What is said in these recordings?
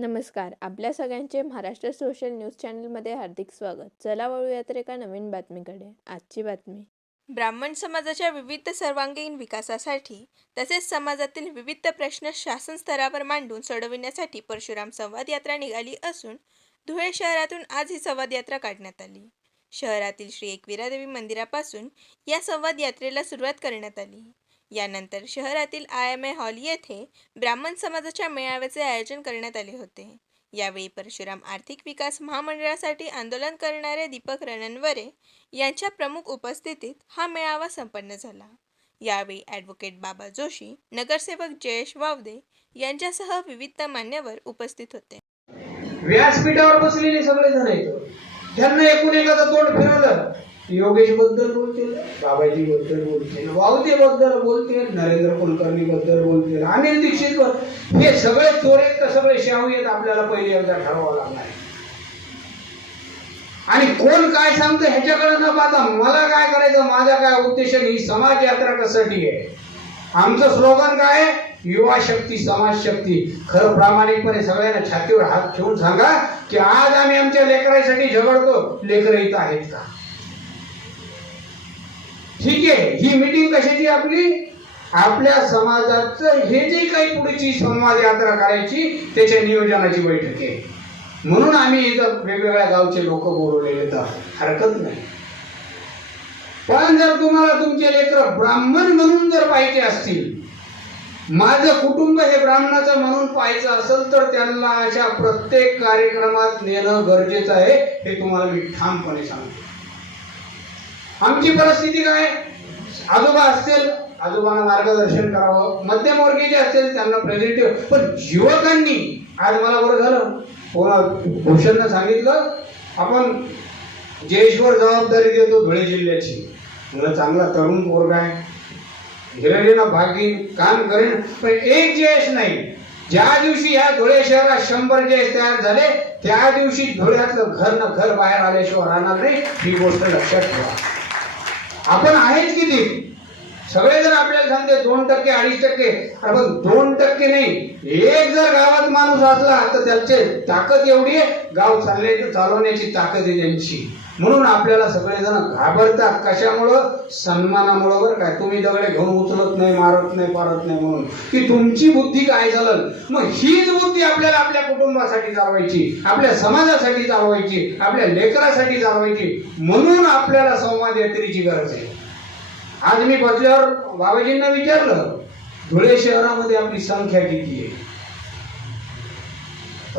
नमस्कार. आपल्या सगळ्यांचे महाराष्ट्र सोशल न्यूज चॅनलमध्ये हार्दिक स्वागत. चला वळूयात एका नवीन बातमीकडे. आजची बातमी. ब्राह्मण समाजाच्या विविध सर्वांगीण विकासासाठी तसेच समाजातील विविध प्रश्न शासन स्तरावर मांडून सोडविण्यासाठी परशुराम संवाद यात्रा निघाली असून धुळे शहरातून आज ही संवाद यात्रा काढण्यात आली. शहरातील श्री एकविरादेवी मंदिरापासून या संवाद यात्रेला सुरुवात करण्यात आली. यानंतर शहरातील IMA हॉल येथे ब्राह्मण समाजाच्या मेळाव्याचे आयोजन करण्यात आले होते. यावेळी परशुराम आर्थिक विकास महामंडळासाठी आंदोलन करणारे दीपक रणनवरे यांच्या प्रमुख उपस्थितीत हा मेळावा संपन्न झाला. यावेळी ॲडव्होकेट बाबा जोशी, नगरसेवक जयेश वावदे यांच्यासह विविध मान्यवर उपस्थित होते. व्यासपीठावर बसलेले सगळे जण आहेत. त्यांना एकूण एकाचं तोंड फिरवलं. योगेश बद्दल बोलतील, बाबाजी बद्दल बोलतील, वावदे बद्दल बोलतील, नरेंद्र कुलकर्णी बद्दल बोलतील, अनिल दीक्षित, हे सगळे चोर आहेत का सगळे शाहू आहेत आपल्याला पहिले एकदा ठरवावं लागणार. आणि कोण काय सांगतं ह्याच्याकडे न पाहता मला काय करायचं, माझा काय उद्देश, ही समाज यात्रा कशासाठी आहे. आमचं स्लोगन काय आहे, युवा शक्ती समाज शक्ती. खरं प्रामाणिकपणे सगळ्यांना छातीवर हात ठेवून सांगा की आज आम्ही आमच्या लेकरांसाठी झगडतो, लेकरं इथं आहेत का. ठीक आहे, ही मीटिंग कशाची आपली, आपल्या समाजाचं हे जे काही पुढची संवाद यात्रा करायची त्याच्या नियोजनाची बैठक आहे. म्हणून आम्ही इथं वेगवेगळ्या गावचे लोक बोलवलेले, तर हरकत नाही. पण जर तुम्हाला तुमचे लेकर ब्राह्मण म्हणून जर पाहिजे असतील, माझं कुटुंब हे ब्राह्मणाचं म्हणून पाहायचं असेल, तर त्यांना अशा प्रत्येक कार्यक्रमात नेणं गरजेचं आहे. हे तुम्हाला मी ठामपणे सांगतो. आमची परिस्थिती काय, आजोबा असतील आजोबांना मार्गदर्शन करावं, मध्यमवर्गीय असतील त्यांना प्रेझेंटिव्ह. पण युवकांनी आज मला बरं झालं भूषणनं सांगितलं आपण जयेशवर जबाबदारी देतो धुळे जिल्ह्याची. मला चांगला तरुण पोरगा आहे, हिरडीनं भागी काम करेन. पण एक जयेश नाही, ज्या दिवशी ह्या धुळे शहरात 100 जयेश तयार झाले त्या दिवशी धुळ्यातलं घर न घर बाहेर आल्याशिवाय राहणार नाही. ही गोष्ट लक्षात ठेवा. आपण आहेच किती, सगळे जर आपल्याला सांगते 2%, 2.5%, आपण 2% नाही, एक जर गावात माणूस असला तर त्याचे ताकद एवढी आहे, गाव चालवण्याची ताकद आहे त्यांची. म्हणून आपल्याला सगळेजण घाबरतात. कशामुळं, सन्मानामुळं. बरं काय, तुम्ही दगडे घेऊन उचलत नाही, मारत नाही, पारत नाही म्हणून की तुमची बुद्धी काय झालं. मग हीच बुद्धी आपल्याला आपल्या कुटुंबासाठी चालवायची, आपल्या समाजासाठी चालवायची, आपल्या लेकरासाठी चालवायची. म्हणून आपल्याला संवाद यात्रेची गरज आहे. आज मी बसल्यावर बाबाजींना विचारलं धुळे शहरामध्ये आपली संख्या किती आहे.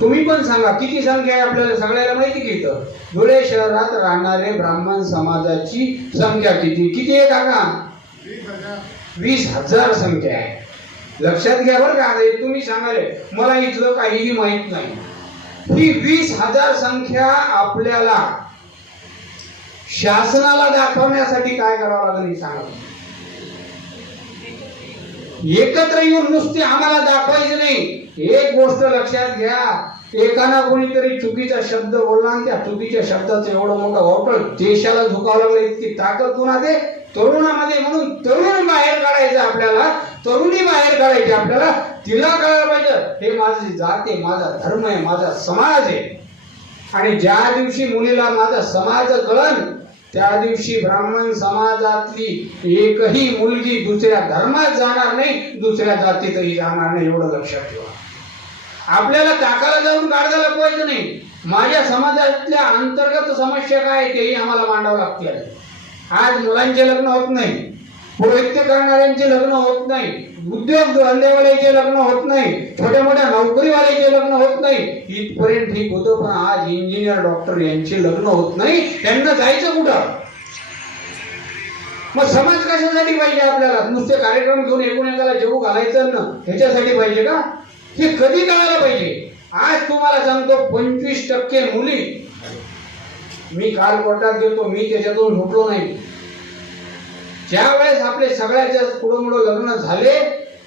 तुम्ही पण सांगा किती संख्या आहे. आपल्याला सगळ्याला माहिती की इथं धुळे शहरात राहणारे ब्राह्मण समाजाची संख्या किती आहे काका, 20,000 संख्या आहे. लक्षात घ्या बरं का. तुम्ही सांगाले मला इथलं काहीही माहित नाही. ही 20,000 संख्या आपल्याला शासनाला दाखवण्यासाठी काय करावं लागेल सांगा. एकत्र येऊन नुसते आम्हाला दाखवायचं नाही. एक गोष्ट लक्षात घ्या, एकाना कोणीतरी चुकीचा शब्द बोलला आणि त्या चुकीच्या शब्दाचं एवढं मोठं वाटळ देशाला झुकावं लागलं. इतकी ताकद कुणामध्ये, तरुणामध्ये. म्हणून तरुण बाहेर काढायचं आपल्याला, तरुणी बाहेर काढायची आपल्याला. तिला कळायला पाहिजे हे माझी जात आहे, माझा धर्म आहे, माझा समाज आहे. आणि ज्या दिवशी मुलीला माझा समाज कळन त्या दिवशी ब्राह्मण समाजातली एकही मुलगी दुसऱ्या धर्मात जाणार नाही, दुसऱ्या जातीतही जाणार नाही. एवढं लक्षात ठेवा. आपल्याला टाकाला जाऊन काढायला पोहायचं नाही. माझ्या समाजातल्या अंतर्गत समस्या काय तेही आम्हाला मांडावं लागते. आज मुलांचे लग्न होत नाही, पौरोहित्य करणाऱ्यांचे लग्न होत नाही, उद्योग धंदेवाल्याचे लग्न होत नाही, छोट्या मोठ्या नोकरीवाल्याचे लग्न होत नाही. इथपर्यंत ठीक होतं. पण आज इंजिनियर डॉक्टर यांचे लग्न होत नाही. त्यांना जायचं कुठं. मग समाज कशासाठी पाहिजे आपल्याला. नुसते कार्यक्रम घेऊन एकूण एकाला जेवू घालायचं ना ह्याच्यासाठी पाहिजे का. हे कधी कळायला पाहिजे. आज तुम्हाला सांगतो 25% मुली, मी काल कोर्टात गेलो, मी त्याच्यातून सुटलो नाही. ज्या वेळेस आपले सगळ्याच्या पुढं मुळे लग्न झाले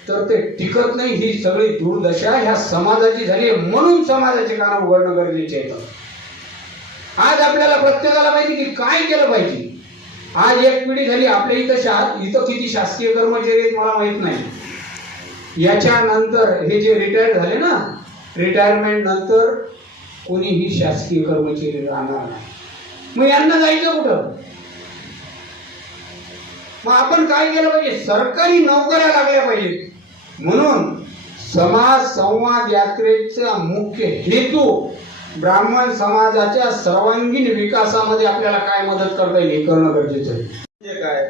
तर ते टिकत नाही. ही सगळी दुर्दशा ह्या समाजाची झाली. म्हणून समाजाचे कान उघडणं गरजेचे आहे. आज आपल्याला प्रत्येकाला माहिती की काय केलं पाहिजे. आज एक पिढी झाली आपल्या इथं किती शासकीय कर्मचारी आहेत मला माहित नाही. याच्यानंतर हे जे रिटायर झाले ना रिटायरमेंट नंतर कोणीही शासकीय कर्मचारी राहणार नाही. मग यांना जायचं कुठं? मग आपण काय केलं पाहिजे? सरकारी नोकऱ्या लागल्या पाहिजेत. म्हणून समाज संवाद यात्रेचा मुख्य हेतू ब्राह्मण समाजाच्या सर्वांगीण विकासामध्ये आपल्याला काय मदत करता येईल हे करणं गरजेचं आहे. म्हणजे काय,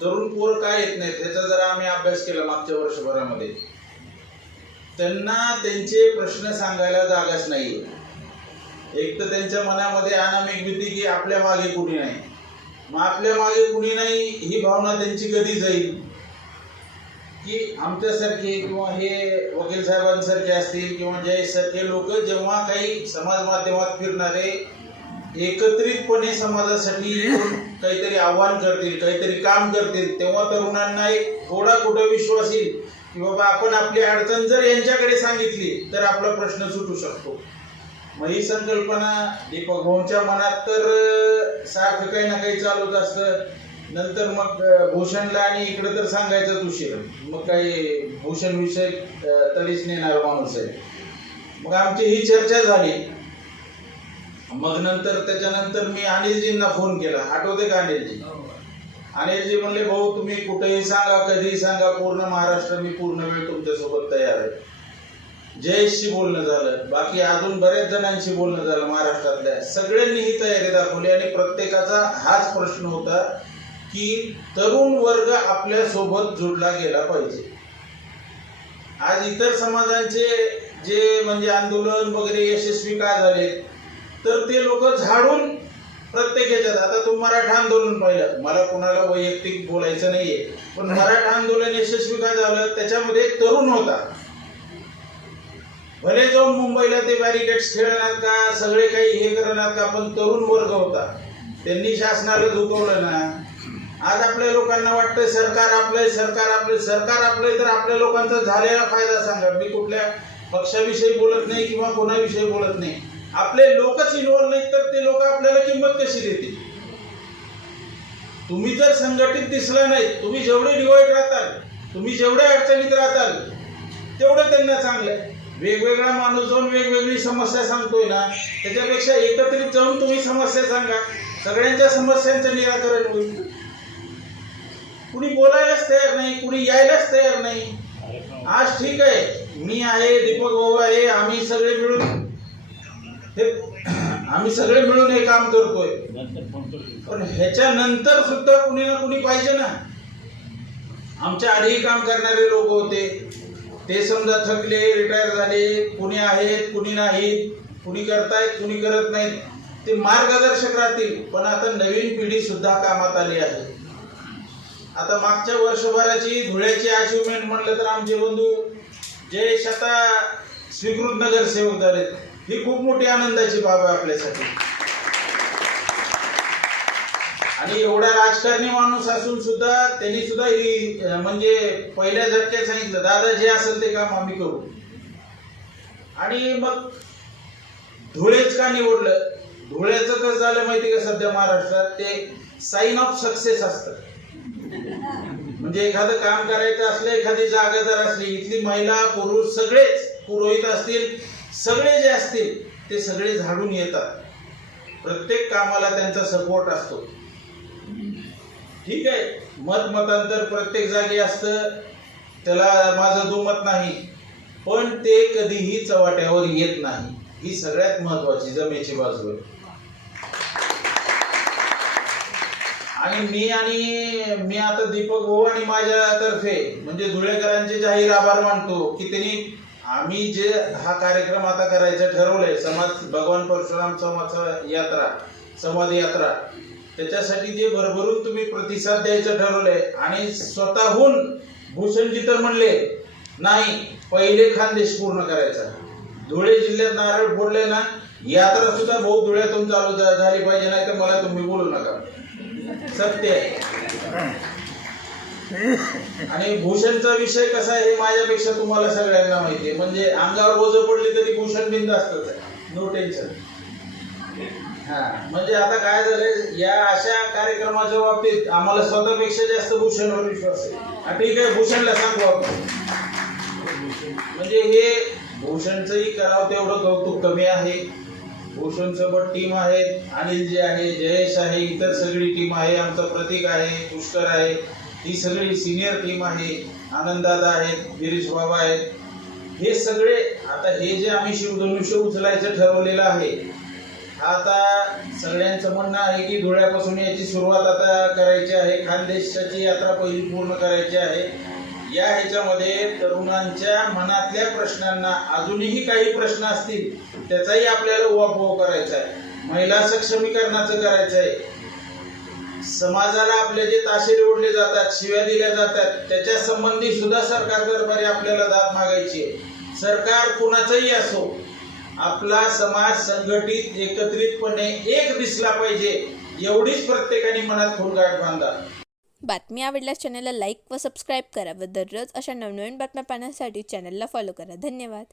तरुण पोर काय येत नाहीत त्याचा जरा आम्ही अभ्यास केला मागच्या वर्षभरामध्ये. त्यांना त्यांचे प्रश्न सांगायला जागाच नाहीये. एक तर त्यांच्या मनामध्ये अनामिक भीती की आपल्या मागे कुणी नाही. मग आपल्या मागे कुणी नाही ही भावना त्यांची कधी जाईल की आमच्यासारखे किंवा हे वकील साहेबांसारखे असतील किंवा जयसारखे लोक जेव्हा काही समाज माध्यमात फिरणारे एकत्रितपणे समाजासाठी काहीतरी आव्हान करतील, काहीतरी काम करतील, तेव्हा तरुणांना एक थोडा कुठं विश्वास येईल की बाबा आपण आपली अडचण जर यांच्याकडे सांगितली तर आपला प्रश्न सुटू शकतो. मग ही संकल्पना दीपक भाऊंच्या मनात तर सारखं काही ना काही चालूच असतं. नंतर मग भूषणला आणि इकडे तर सांगायचंच उशीर. मग काही भूषण विषय तडीच नेणार माणूस आहे. मग आमची ही चर्चा झाली. मग नंतर त्याच्यानंतर मी अनिलजींना फोन केला. आठवते का अनिलजी? अनिलजी म्हणले भाऊ तुम्ही कुठेही सांगा, कधीही सांगा, पूर्ण महाराष्ट्र मी पूर्ण वेळ तुमच्यासोबत तयार आहे. जयेशशी बोलणं झालं, बाकी अजून बऱ्याच जणांशी बोलणं झालं महाराष्ट्रातल्या. सगळ्यांनी ही तयारी दाखवली आणि प्रत्येकाचा हाच प्रश्न होता की तरुण वर्ग आपल्या सोबत जोडला गेला पाहिजे. आज इतर समाजांचे जे म्हणजे आंदोलन वगैरे यशस्वी का झाले तर ते लोक झाडून प्रत्येक ह्याच्यात. आता तुम्ही मराठा आंदोलन पाहिलं, मला कुणाला वैयक्तिक बोलायचं नाहीये, पण मराठा आंदोलन यशस्वी का झालं त्याच्यामध्ये तरुण होता. भले जाऊन मुंबईला ते बॅरिकेड्स खेळणार का, सगळे काही हे करणार का, पण तरुण वर्ग होता. त्यांनी शासनाला झुकवलं ना. आज आपल्या लोकांना वाटतं सरकार आपलं, सरकार आपलं, सरकार आपलं, तर आपल्या लोकांचा झालेला फायदा सांगा. मी कुठल्या पक्षाविषयी बोलत नाही किंवा कोणाविषयी बोलत नाही. आपले लोकच इन्व्हॉल्व नाहीत तर ते लोक आपल्याला किंमत कशी देतील? तुम्ही जर संघटित दिसला नाही, तुम्ही जेवढे डिवाइड राहताल, तुम्ही जेवढे अडचणीत राहताल तेवढं त्यांना चांगलं. वेगवेगळा माणूस जाऊन वेगवेगळी समस्या सांगतोय ना, त्याच्यापेक्षा एकत्रित जाऊन तुम्ही समस्या सांगा, सगळ्यांच्या समस्यांचं निराकरण होईल. कुणी बोलायलाच तयार नाही, कुणी यायलाच तयार नाही. आज ठीक आहे, मी आहे, दीपक भाऊ आहे, आम्ही सगळे मिळून हे काम करतोय, पण ह्याच्यानंतर सुद्धा कुणी ना कुणी पाहिजे ना. आमच्या आधीही काम करणारे लोक होते, ते समजा थकले, रिटायर झाले, कुणी आहेत कुणी नाहीत, कुणी करतायत कुणी करत नाहीत, ते मार्गदर्शक राहतील. पण आता नवीन पिढी सुद्धा कामात आली आहे. आता मागच्या वर्षभराची धुळ्याची अचिव्हमेंट म्हणलं तर आमचे बंधू जयेश आता स्वीकृत नगरसेवक झालेत. ही खूप मोठी आनंदाची बाब आहे आपल्यासाठी. आणि एवढा राजकारणी माणूस असून सुद्धा त्यांनी सुद्धा ही म्हणजे पहिल्या झटक्यात सांगितलं दादा जे असेल ते काम आम्ही करू. आणि मग धुळेच का निवडलं? धुळ्याचं कसं झालं माहिती का, सध्या महाराष्ट्रात ते साइन ऑफ सक्सेस असतं. म्हणजे एखादं काम करायचं असलं, एखादी जागा जर असली, इथली महिला पुरुष सगळेच, पुरोहित असतील, सगळे जे असतील ते सगळे झाडून येतात. प्रत्येक कामाला त्यांचा सपोर्ट असतो. ठीक आहे, मतांतर प्रत्येक जागी असतं, त्याला माझं दुमत नाही, पण ते कधीही चव्हाट्यावर येत नाही. ही सगळ्यात महत्वाची जमेची बाजू आहे. आणि मी आता दीपक भाऊ आणि माझ्यातर्फे म्हणजे धुळेकरांचे जाहीर आभार मानतो की त्यांनी आम्ही जे हा कार्यक्रम आता करायचा ठरवलंय, भगवान परशुराम यात्रा, समाधी यात्रा, त्याच्यासाठी जे भरभरून तुम्ही प्रतिसाद द्यायचं ठरवलंय. आणि स्वतःहून भूषणजी तर म्हणले नाही, पहिले खानदेश पूर्ण करायचा. धुळे जिल्ह्यात नारळ फोडले ना, यात्रा सुद्धा भाऊ धुळ्यातून चालू झाली पाहिजे, नाही तर मला तुम्ही बोलू नका. सत्य आहे. आणि भूषणचा विषय कसा आहे हे माझ्यापेक्षा तुम्हाला सगळ्यांना माहिती आहे. म्हणजे अंगावर बोझ पडली तरी भूषण बिंद असतच आहे, नो टेन्शन. हा, म्हणजे आता काय झालंय, या अशा कार्यक्रमाच्या बाबतीत आम्हाला स्वतःपेक्षा जास्त भूषणवर विश्वास आहे. ठीक आहे, भूषणला सांगू आपण. म्हणजे हे भूषणचंही करावं तेवढं कौतुक कमी आहे. भूषण सोबत टीम आहेत, अनिल जे आहे, जयेश आहे, इतर सगळी टीम आहे, आमचं प्रतीक आहे, पुष्कर आहे, ही सगळी सिनियर टीम आहे, आनंददादा आहेत, गिरीश बाबा आहेत. हे सगळे आता हे जे आम्ही शिवधनुष्य उचलायचं ठरवलेलं आहे, आता सगळ्यांचं म्हणणं आहे की धुळ्यापासून याची सुरुवात आता करायची आहे. खानदेशाची यात्रा पहिली पूर्ण करायची आहे. या ह्याच्यामध्ये तरुणांच्या मनातल्या प्रश्नांना अजूनही काही प्रश्न असतील त्याचाही आपल्याला उहापोह करायचा आहे. महिला सक्षमीकरणाचं करायचं आहे. समाजाला आपले जे ताशेरे ओढले जातात, शिव्या दिल्या जातात, त्याच्या संबंधी सुद्धा सरकार दरबारी आपल्याला दाद मागायची आहे. सरकार कुणाचंही असो, आपला समाज संघटित एकत्रितपणे एक दिसला पाहिजे, एवढीच प्रत्येकाने मनात खोलगाठ बांधा. बातमी आवडल्यास चॅनलला लाईक व सबस्क्राईब करा व दररोज अशा नवनवीन बातम्या पाहण्यासाठी चॅनलला फॉलो करा. धन्यवाद.